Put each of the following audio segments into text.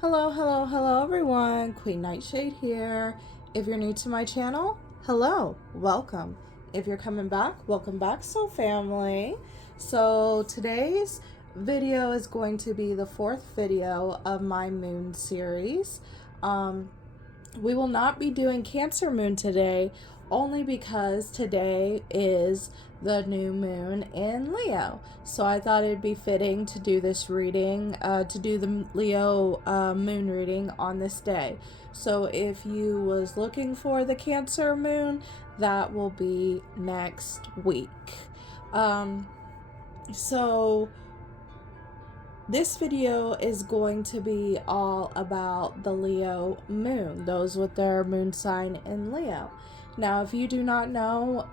Hello everyone, Queen Nightshade here. If you're new to my channel, hello, welcome. If you're coming back, welcome back, soul family. So today's video is going to be the fourth video of my moon series. We will not be doing Cancer moon today, only because today is the new moon in Leo. So I thought it'd be fitting to do this reading, to do the Leo moon reading on this day. So if you was looking for the Cancer moon, that will be next week. So this video is going to be all about the Leo moon, those with their moon sign in Leo. Now, if you do not know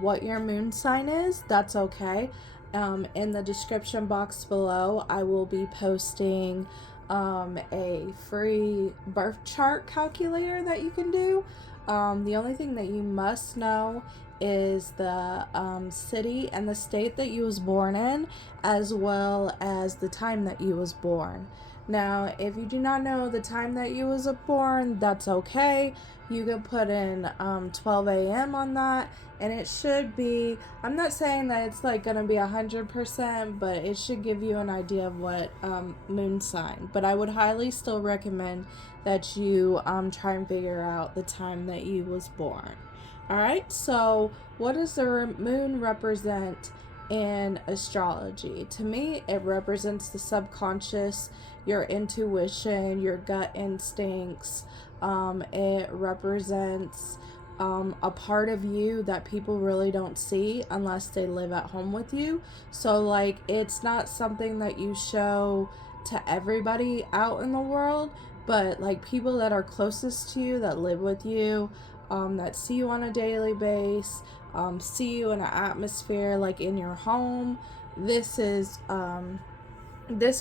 what your moon sign is, that's okay. In the description box below, I will be posting a free birth chart calculator that you can do. The only thing that you must know is the city and the state that you was born in, as well as the time that you was born. Now, if you do not know the time that you was born, that's okay. You can put in 12 a.m. on that, and it should be, I'm not saying that it's like gonna be 100%, but it should give you an idea of what moon sign. But I would highly still recommend that you try and figure out the time that you was born. Alright, so what does the moon represent in astrology? To me, it represents the subconscious, your intuition, your gut instincts. It represents a part of you that people really don't see unless they live at home with you. So like, it's not something that you show to everybody out in the world, but like people that are closest to you, that live with you, that see you on a daily basis, see you in an atmosphere like in your home. This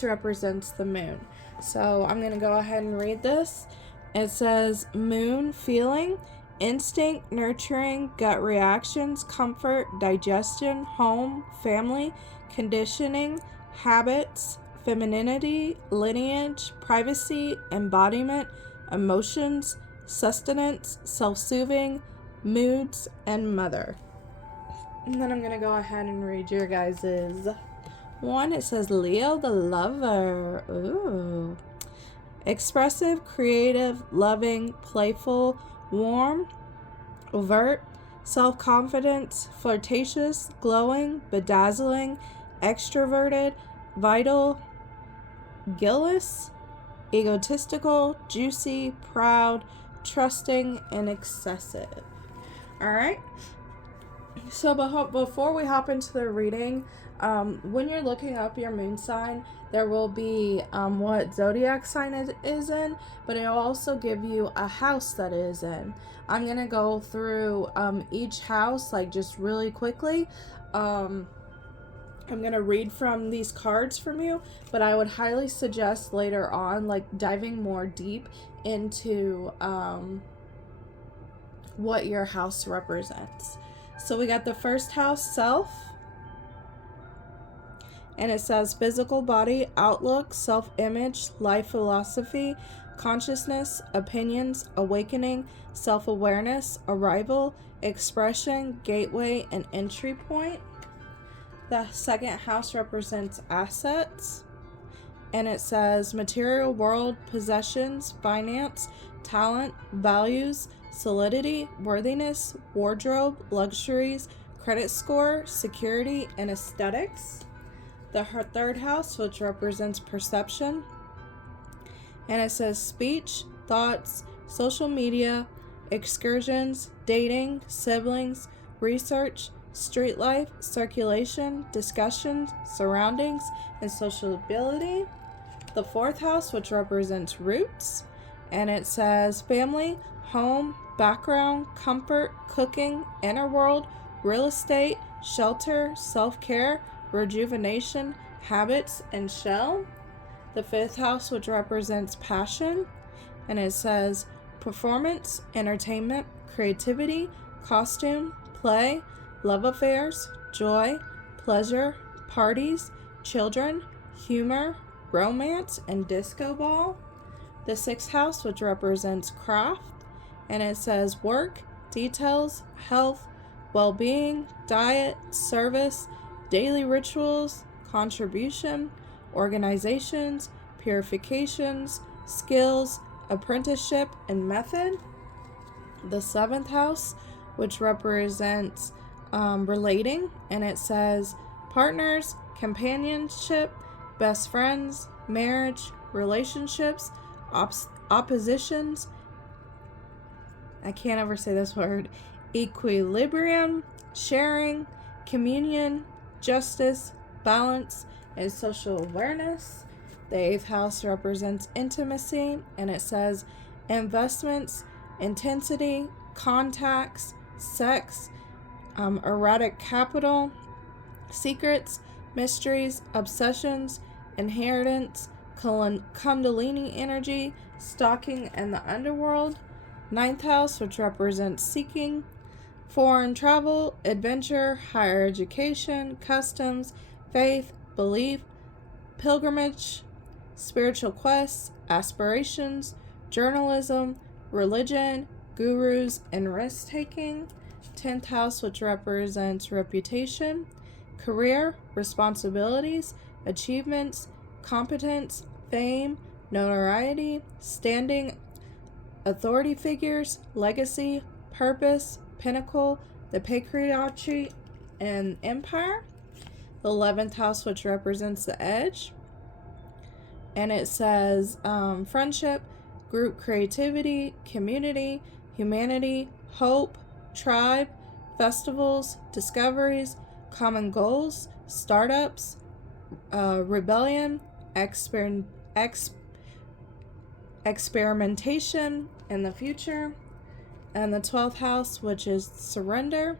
represents the moon. So I'm going to go ahead and read this. It says, moon feeling, instinct, nurturing, gut reactions, comfort, digestion, home, family, conditioning, habits, femininity, lineage, privacy, embodiment, emotions, sustenance, self-soothing, moods, and mother. And then I'm going to go ahead and read your guys's one. It says Leo the lover. Ooh. Expressive, creative, loving, playful, warm, overt, self-confidence, flirtatious, glowing, bedazzling, extroverted, vital, guileless, egotistical, juicy, proud, trusting, and excessive. Alright, so before we hop into the reading, when you're looking up your moon sign, there will be what zodiac sign it is in, but it will also give you a house that it is in. I'm going to go through each house like just really quickly. I'm going to read from these cards from you, but I would highly suggest later on like diving more deep into what your house represents. So we got the first house, self, and it says physical body, outlook, self-image, life philosophy, consciousness, opinions, awakening, self-awareness, arrival, expression, gateway, and entry point. The second house represents assets, and it says material world, possessions, finance, talent, values, solidity, worthiness, wardrobe, luxuries, credit score, security, and aesthetics. The third house, which represents perception, and it says speech, thoughts, social media, excursions, dating, siblings, research, street life, circulation, discussions, surroundings, and sociability. The fourth house, which represents roots, and it says family, home, background, comfort, cooking, inner world, real estate, shelter, self-care, rejuvenation, habits, and shell. The fifth house, which represents passion, and it says performance, entertainment, creativity, costume, play, love affairs, joy, pleasure, parties, children, humor, romance, and disco ball. the 6th house, which represents craft, and it says work, details, health, well-being, diet, service, daily rituals, contribution, organizations, purifications, skills, apprenticeship, and method. The 7th house, which represents relating, and it says partners, companionship, best friends, marriage, relationships, oppositions, I can't ever say this word, equilibrium, sharing, communion, justice, balance, and social awareness. The 8th house represents intimacy, and it says investments, intensity, contacts, sex, erratic capital, secrets, mysteries, obsessions, inheritance, kundalini energy, stalking, and the underworld. 9th house, which represents seeking, foreign travel, adventure, higher education, customs, faith, belief, pilgrimage, spiritual quests, aspirations, journalism, religion, gurus, and risk-taking. 10th house, which represents reputation, career, responsibilities, achievements, competence, fame, notoriety, standing, authority figures, legacy, purpose, pinnacle, the patriarchy, and empire. The 11th house, which represents the edge, and it says friendship, group creativity, community, humanity, hope, tribe, festivals, discoveries, common goals, startups, rebellion, experimentation in the future. And the 12th house, which is surrender,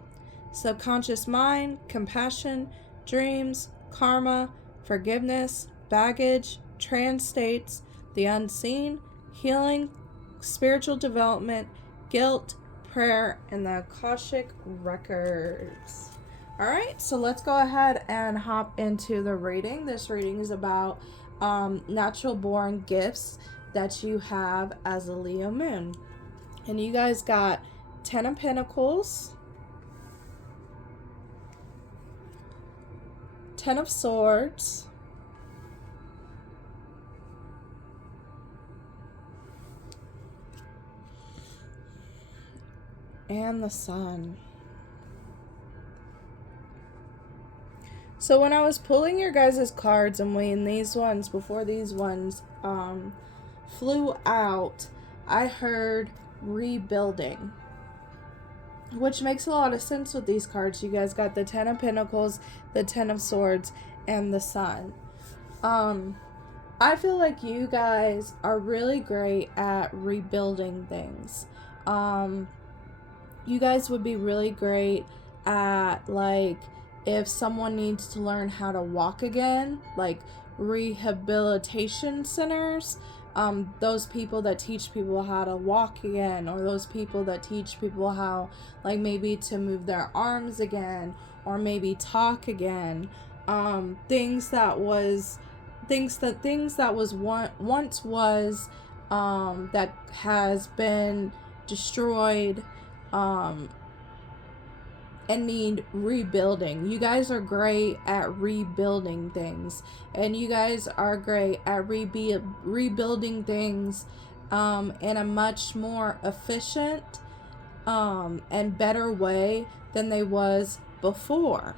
subconscious mind, compassion, dreams, karma, forgiveness, baggage, trance states, the unseen, healing, spiritual development, guilt, prayer, and the Akashic records. All right, so let's go ahead and hop into the reading. This reading is about natural born gifts that you have as a Leo moon. And you guys got 10 of Pentacles, 10 of Swords, and the Sun. So when I was pulling your guys' cards and when these ones, before these ones flew out, I heard rebuilding, which makes a lot of sense with these cards. You guys got the 10 of Pentacles, the 10 of Swords, and the Sun. I feel like you guys are really great at rebuilding things. You guys would be really great at, like, if someone needs to learn how to walk again, like rehabilitation centers, those people that teach people how to walk again, or those people that teach people how, like, maybe to move their arms again, or maybe talk again, things that was once was that has been destroyed and need rebuilding. You guys are great at rebuilding things, and you guys are great at rebuilding things in a much more efficient and better way than they was before.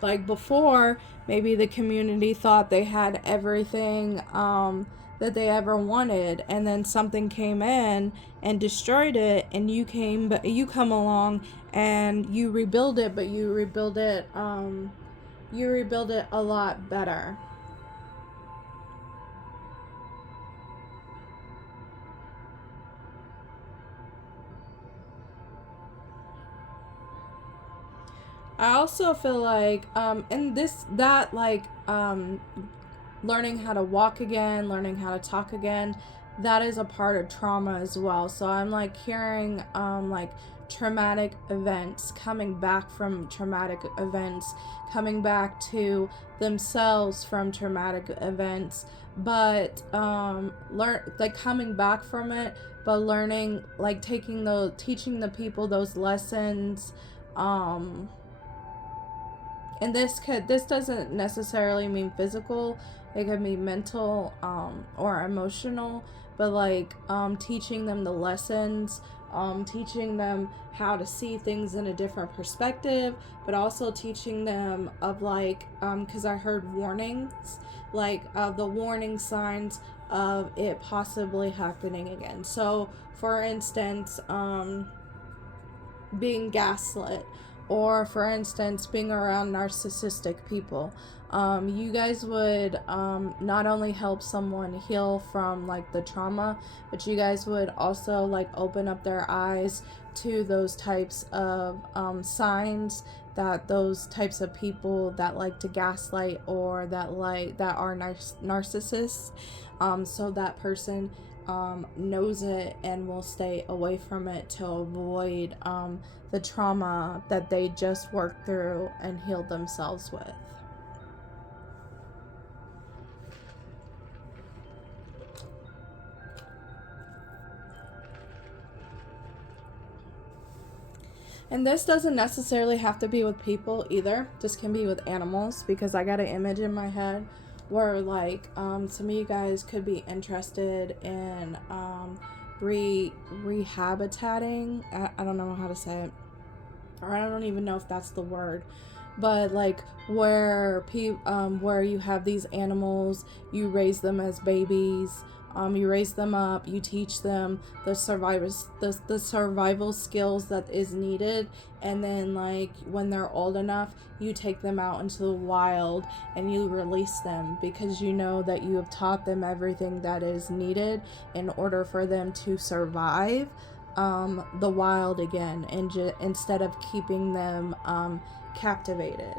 Like before, maybe the community thought they had everything that they ever wanted, and then something came in and destroyed it, and you come along and you rebuild it, but you rebuild it a lot better. I also feel like learning how to walk again, learning how to talk again, that is a part of trauma as well. So I'm like hearing like traumatic events, coming back from traumatic events, coming back to themselves from traumatic events, but coming back from it, but learning, like teaching the people those lessons. And this doesn't necessarily mean physical. It could be mental or emotional, but like teaching them the lessons, teaching them how to see things in a different perspective, but also teaching them of like, because I heard warnings, like the warning signs of it possibly happening again. So for instance, being gaslit, or for instance being around narcissistic people. You guys would not only help someone heal from like the trauma, but you guys would also like open up their eyes to those types of signs, that those types of people that like to gaslight, or that are narcissists, so that person knows it and will stay away from it to avoid the trauma that they just worked through and healed themselves with. And this doesn't necessarily have to be with people either. This can be with animals, because I got an image in my head where like some of you guys could be interested in rehabilitating. I don't know how to say it, or I don't even know if that's the word, but like where you have these animals, you raise them as babies, you raise them up, you teach them the survival skills that is needed, and then like when they're old enough, you take them out into the wild and you release them, because you know that you have taught them everything that is needed in order for them to survive the wild again, and instead of keeping them captivated.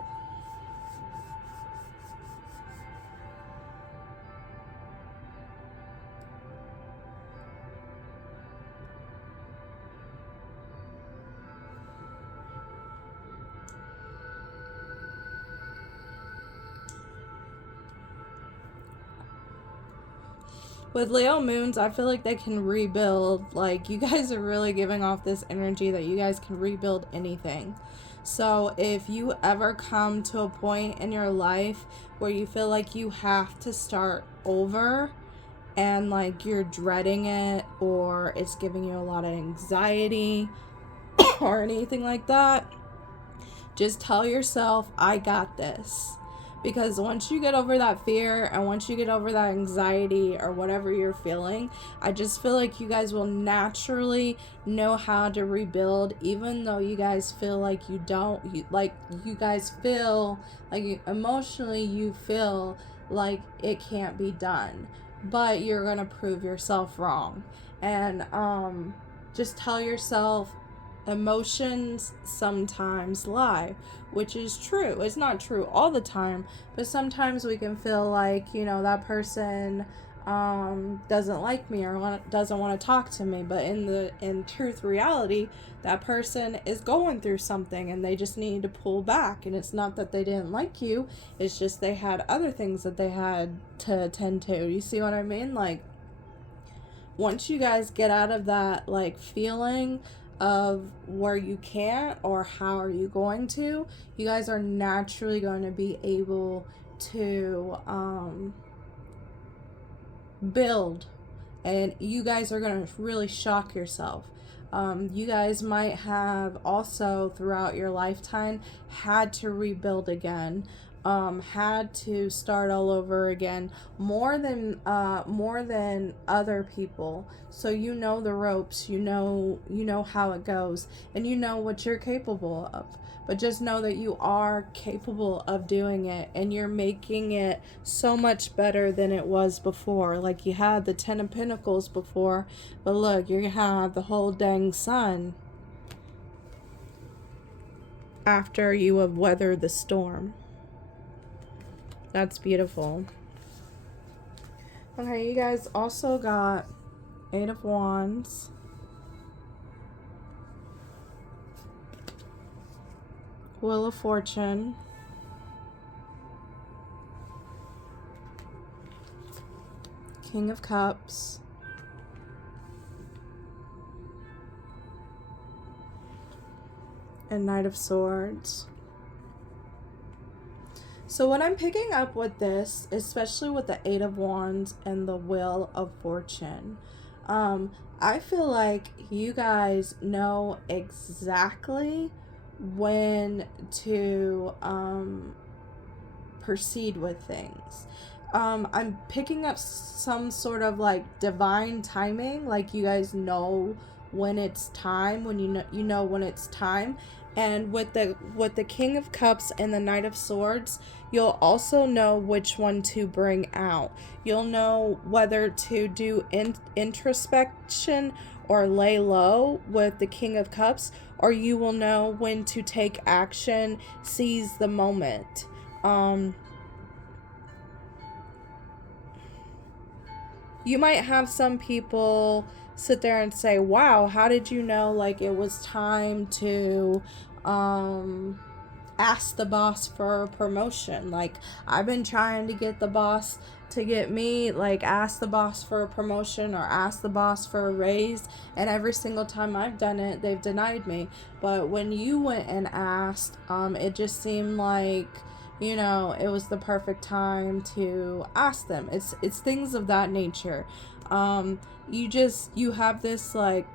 With Leo moons, I feel like they can rebuild. Like, you guys are really giving off this energy that you guys can rebuild anything. So if you ever come to a point in your life where you feel like you have to start over, and like you're dreading it, or it's giving you a lot of anxiety or anything like that, just tell yourself, I got this. Because once you get over that fear, and once you get over that anxiety or whatever you're feeling, I just feel like you guys will naturally know how to rebuild, even though you guys feel like you don't. You guys feel like emotionally you feel like it can't be done, but you're going to prove yourself wrong. And just tell yourself, emotions sometimes lie, which is true. It's not true all the time, but sometimes we can feel like, that person doesn't like me, or doesn't want to talk to me, but in truth, reality, that person is going through something and they just need to pull back. And it's not that they didn't like you, it's just they had other things that they had to attend to. You see what I mean? Like, once you guys get out of that like feeling of where you can't, or how are you going to, you guys are naturally going to be able to build, and you guys are going to really shock yourself. You guys might have also throughout your lifetime had to rebuild again, had to start all over again, more than other people. So you know the ropes, you know how it goes, and you know what you're capable of. But just know that you are capable of doing it, and you're making it so much better than it was before. Like, you had the 10 of Pentacles before, but look, you're gonna have the whole dang sun after you have weathered the storm. That's beautiful. Okay, you guys also got Eight of Wands, Wheel of Fortune, King of Cups, and Knight of Swords. So what I'm picking up with this, especially with the Eight of Wands and the Wheel of Fortune, I feel like you guys know exactly when to proceed with things. I'm picking up some sort of like divine timing, like you guys know when it's time, when you know when it's time. And with the King of Cups and the Knight of Swords, you'll also know which one to bring out. You'll know whether to do introspection or lay low with the King of Cups, or you will know when to take action, seize the moment. You might have some people sit there and say, wow, how did you know like it was time to ask the boss for a promotion? Like, I've been trying to get the boss to get me, like, ask the boss for a promotion or ask the boss for a raise, and every single time I've done it, they've denied me. But when you went and asked, it just seemed like, you know, it was the perfect time to ask them. It's things of that nature. You have this like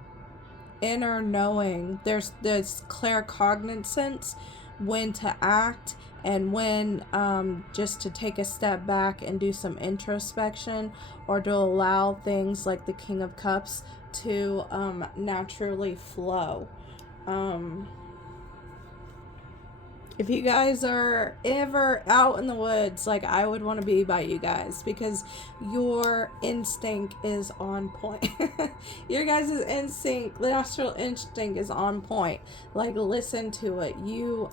inner knowing. There's this claircognizance when to act and when just to take a step back and do some introspection, or to allow things like the King of Cups to naturally flow. If you guys are ever out in the woods, like, I would want to be by you guys, because your instinct is on point. Your guys' instinct, the natural instinct is on point. Like, listen to it. You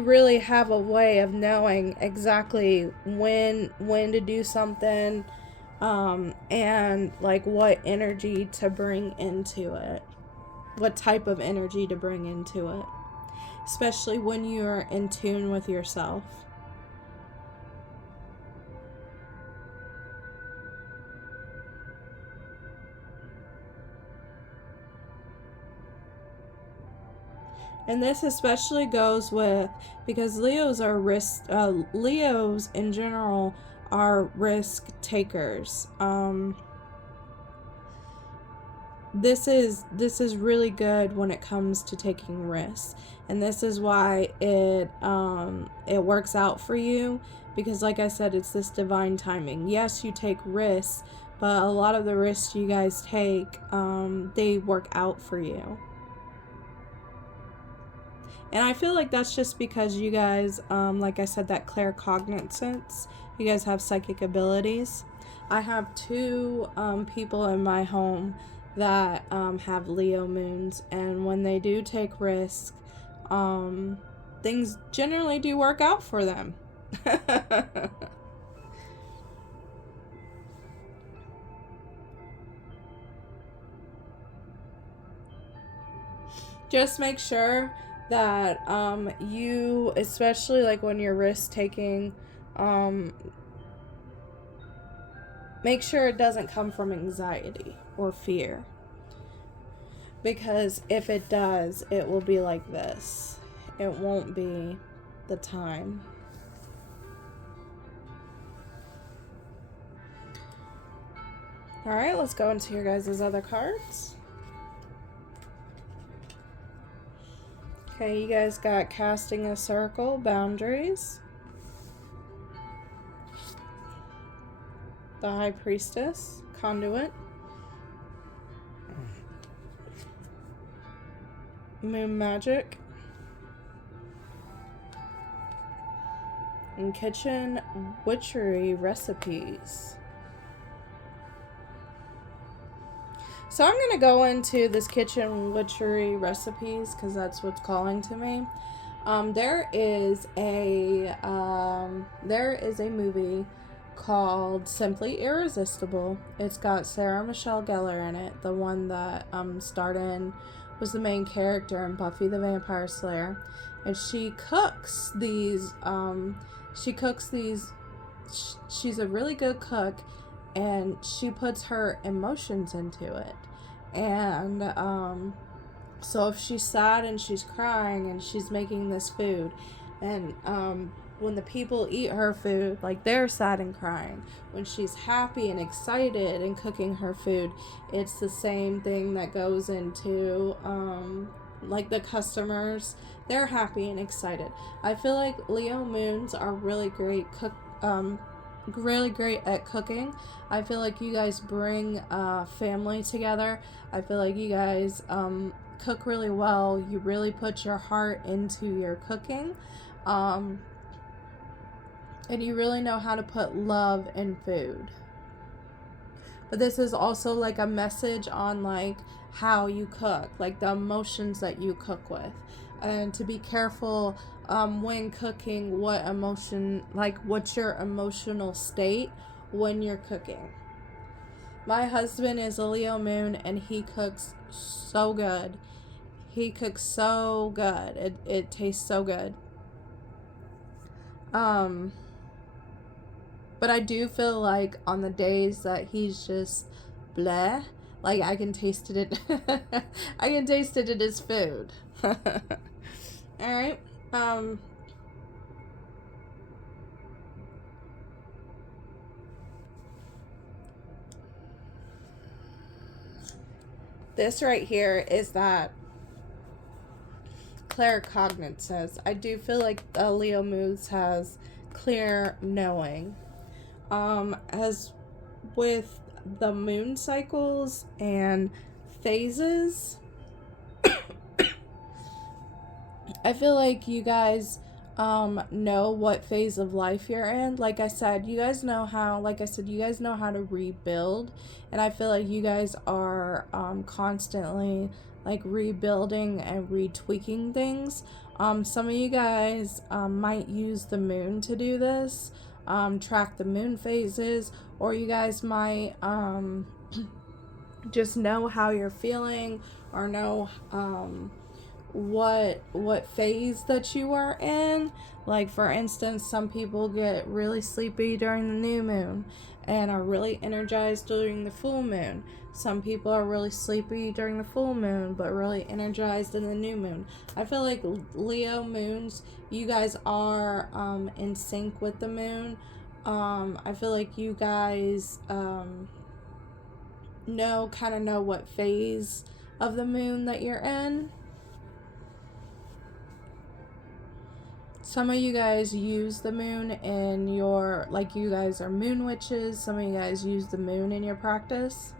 really have a way of knowing exactly when to do something, and like what energy to bring into it. What type of energy to bring into it, especially when you're in tune with yourself. And this especially goes with, because Leos in general are risk takers. This is really good when it comes to taking risks, and this is why it works out for you, because like I said, it's this divine timing. Yes, you take risks, but a lot of the risks you guys take, they work out for you. And I feel like that's just because you guys, like I said, that claircognizance, you guys have psychic abilities. I have two people in my home that have Leo moons, and when they do take risks, things generally do work out for them. Just make sure that you, especially like when you're risk taking, make sure it doesn't come from anxiety or fear, because if it does, it will be like this. It won't be the time. All right, let's go into your guys' other cards. Okay, you guys got casting a circle, boundaries, the High Priestess, conduit, moon magic, and kitchen witchery recipes. So I'm going to go into this kitchen witchery recipes because that's what's calling to me. There is a movie called Simply Irresistible. It's got Sarah Michelle Gellar in it, the one that was the main character in Buffy the Vampire Slayer. And she cooks these, she's a really good cook, and she puts her emotions into it. And so if she's sad and she's crying and she's making this food, and when the people eat her food, like, they're sad and crying. When she's happy and excited and cooking her food, it's the same thing that goes into like the customers. They're happy and excited. I feel like Leo moons are really great really great at cooking. I feel like you guys bring family together. I feel like you guys cook really well. You really put your heart into your cooking. And you really know how to put love in food. But this is also like a message on like how you cook, like the emotions that you cook with. And to be careful when cooking, what's your emotional state when you're cooking. My husband is a Leo moon, and he cooks so good. He cooks so good. It tastes so good. But I do feel like on the days that he's just bleh, like I can taste it. I can taste it in his food. All right. This right here is that ∫ says. I do feel like Leo moons has clear knowing. As with the moon cycles and phases, I feel like you guys know what phase of life you're in. Like I said, you guys know how to rebuild, and I feel like you guys are constantly like rebuilding and retweaking things. Some of you guys might use the moon to do this. Track the moon phases, or you guys might just know how you're feeling, or know what phase that you are in. Like, for instance, some people get really sleepy during the new moon and are really energized during the full moon. Some people are really sleepy during the full moon but really energized in the new moon. I feel like Leo moons, you guys are in sync with the moon. I feel like you guys know what phase of the moon that you're in. Some of you guys use the moon in your, like, you guys are moon witches. Some of you guys use the moon in your practice.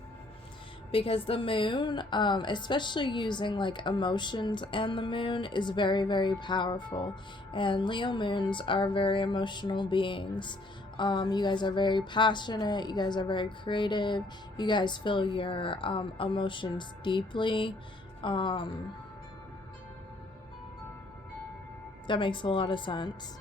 Because the moon, especially using like emotions and the moon, is very, very powerful. And Leo moons are very emotional beings. You guys are very passionate. You guys are very creative. You guys feel your emotions deeply. That makes a lot of sense.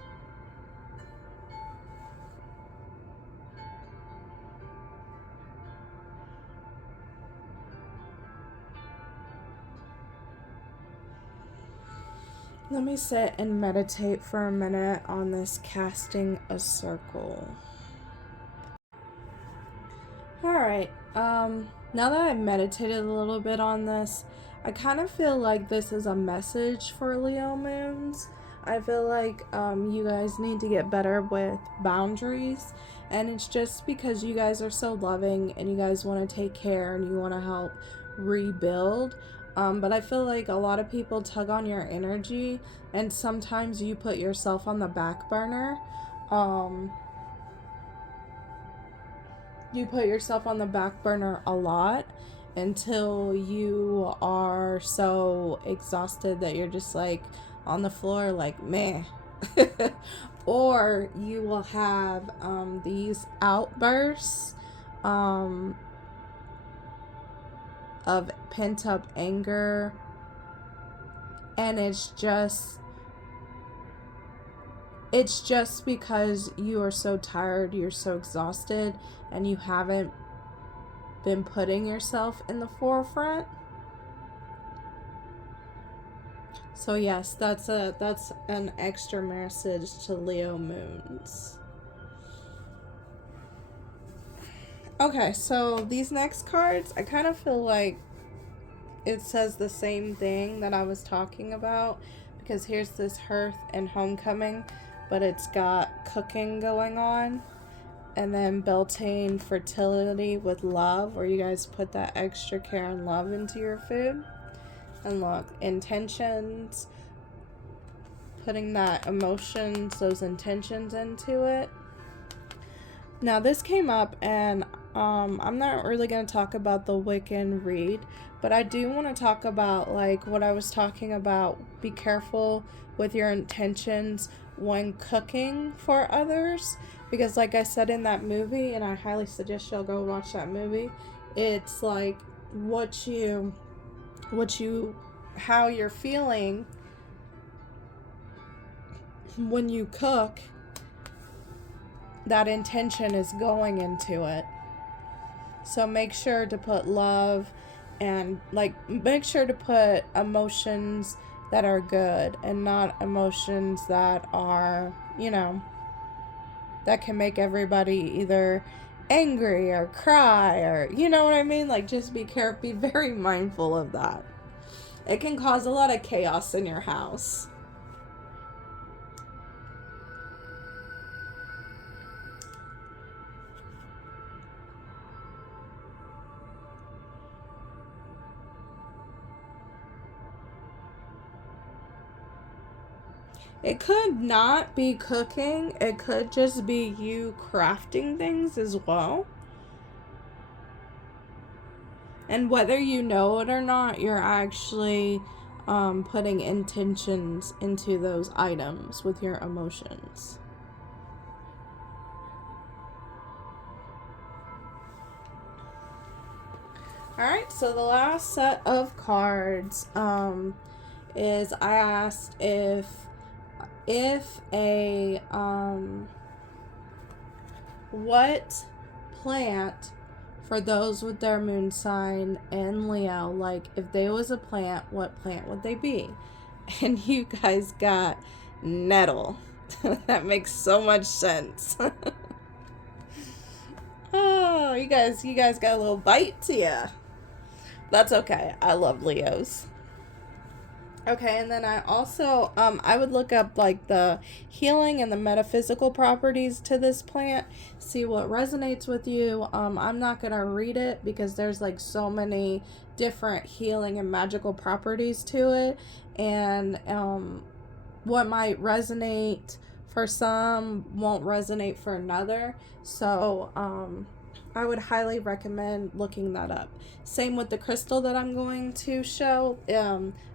Let me sit and meditate for a minute on this casting a circle. Alright, now that I've meditated a little bit on this, I kind of feel like this is a message for Leo moons. I feel like you guys need to get better with boundaries, and it's just because you guys are so loving and you guys want to take care and you want to help rebuild. But I feel like a lot of people tug on your energy, and sometimes you put yourself on the back burner. You put yourself on the back burner a lot until you are so exhausted that you're just like on the floor like meh. Or you will have these outbursts of pent-up anger, and it's just it's just because you are so tired, you're so exhausted, and you haven't been putting yourself in the forefront. So yes, that's an extra message to Leo moons. Okay, so these next cards, I kind of feel like it says the same thing that I was talking about, because here's this hearth and homecoming, but it's got cooking going on, and then Beltane, fertility with love, where you guys put that extra care and love into your food. And look, intentions, putting that emotions, those intentions into it. Now this came up, and I'm not really going to talk about the Wiccan read, but I do want to talk about like what I was talking about. Be careful with your intentions when cooking for others, because like I said in that movie, and I highly suggest y'all go watch that movie, it's like how you're feeling when you cook, that intention is going into it. So make sure to put love and make sure to put emotions that are good and not emotions that are, that can make everybody either angry or cry, or you know what I mean? Like, just be careful, be very mindful of that. It can cause a lot of chaos in your house. It could not be cooking. It could just be you crafting things as well. And whether you know it or not, you're actually putting intentions into those items with your emotions. Alright, so the last set of cards is I asked if a what plant, for those with their moon sign in Leo, like if they was a plant, what plant would they be? And you guys got nettle. That makes so much sense. Oh, you guys got a little bite to you. That's okay. I love Leos. Okay, and then I also, I would look up like the healing and the metaphysical properties to this plant, see what resonates with you. I'm not going to read it because there's like so many different healing and magical properties to it, and what might resonate for some won't resonate for another. So I would highly recommend looking that up. Same with the crystal that I'm going to show.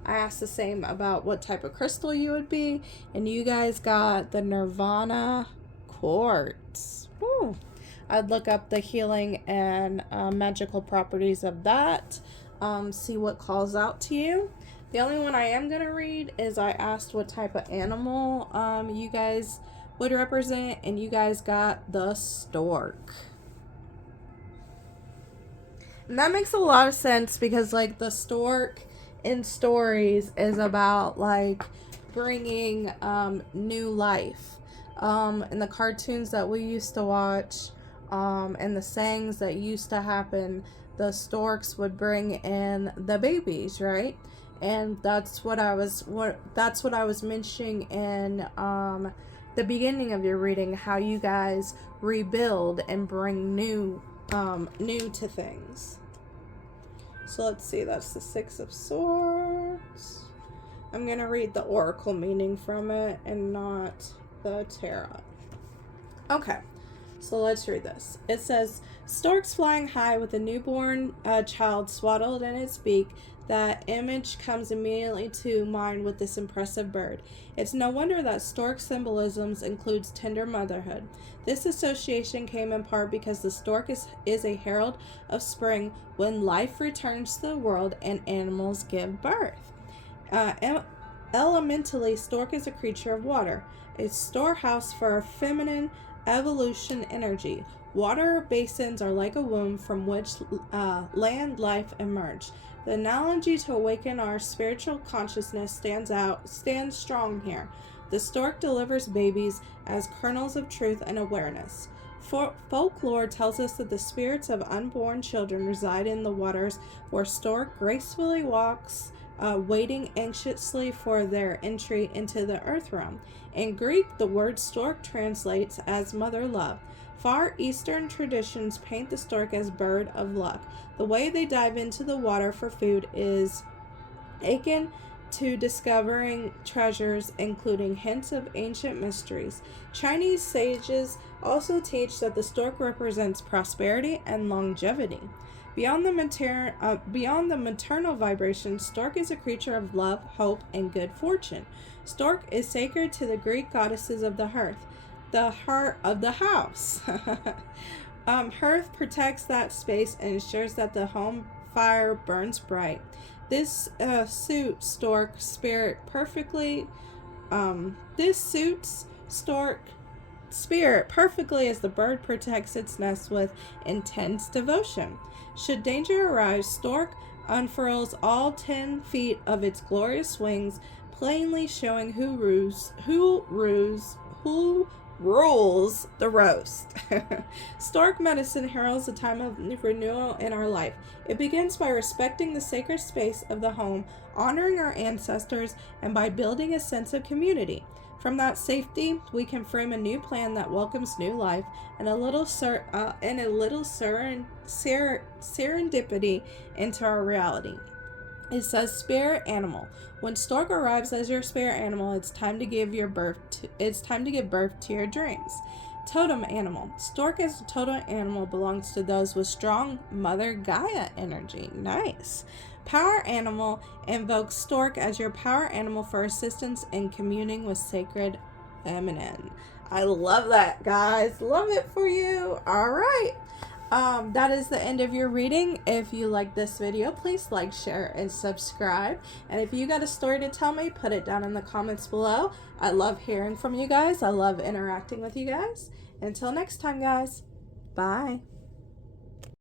I asked the same about what type of crystal you would be, and you guys got the Nirvana quartz. Woo. I'd look up the healing and magical properties of that, see what calls out to you. The only one I am going to read is I asked what type of animal you guys would represent, and you guys got the stork. And that makes a lot of sense because like the stork in stories is about like bringing new life. In the cartoons that we used to watch, and the sayings that used to happen, the storks would bring in the babies, right? And that's what I was mentioning in the beginning of your reading, how you guys rebuild and bring new to things. So let's see, that's the Six of Swords. I'm going to read the oracle meaning from it and not the tarot. Okay, so let's read this. It says, storks flying high with a newborn child swaddled in its beak. That image comes immediately to mind with this impressive bird. It's no wonder that stork symbolism includes tender motherhood. This association came in part because the stork is a herald of spring, when life returns to the world and animals give birth. Elementally, stork is a creature of water. a storehouse for feminine evolution energy. Water basins are like a womb from which land life emerged. The analogy to awaken our spiritual consciousness stands strong here. The stork delivers babies as kernels of truth and awareness. Folklore tells us that the spirits of unborn children reside in the waters where stork gracefully walks, waiting anxiously for their entry into the earth realm. In Greek, the word stork translates as mother love. Far Eastern traditions paint the stork as bird of luck. The way they dive into the water for food is akin to discovering treasures, including hints of ancient mysteries. Chinese sages also teach that the stork represents prosperity and longevity. Beyond the maternal vibration, stork is a creature of love, hope, and good fortune. Stork is sacred to the Greek goddesses of the hearth, the heart of the house. Hearth protects that space and ensures that the home fire burns bright. This suits stork spirit perfectly. This suits stork spirit perfectly as the bird protects its nest with intense devotion. Should danger arise, stork unfurls all 10 feet of its glorious wings, plainly showing who rules the roast. Stork medicine heralds a time of renewal in our life. It begins by respecting the sacred space of the home, honoring our ancestors, and by building a sense of community. From that safety, we can frame a new plan that welcomes new life and a little serendipity into our reality. It says spirit animal. When stork arrives as your spirit animal, it's time to give birth to your dreams. Totem animal. Stork as a totem animal belongs to those with strong Mother Gaia energy. Nice. Power animal invokes stork as your power animal for assistance in communing with sacred feminine. I love that, guys. Love it for you. All right. That is the end of your reading. If you like this video, please like, share, and subscribe. And if you got a story to tell me, put it down in the comments below. I love hearing from you guys. I love interacting with you guys. Until next time, guys. Bye.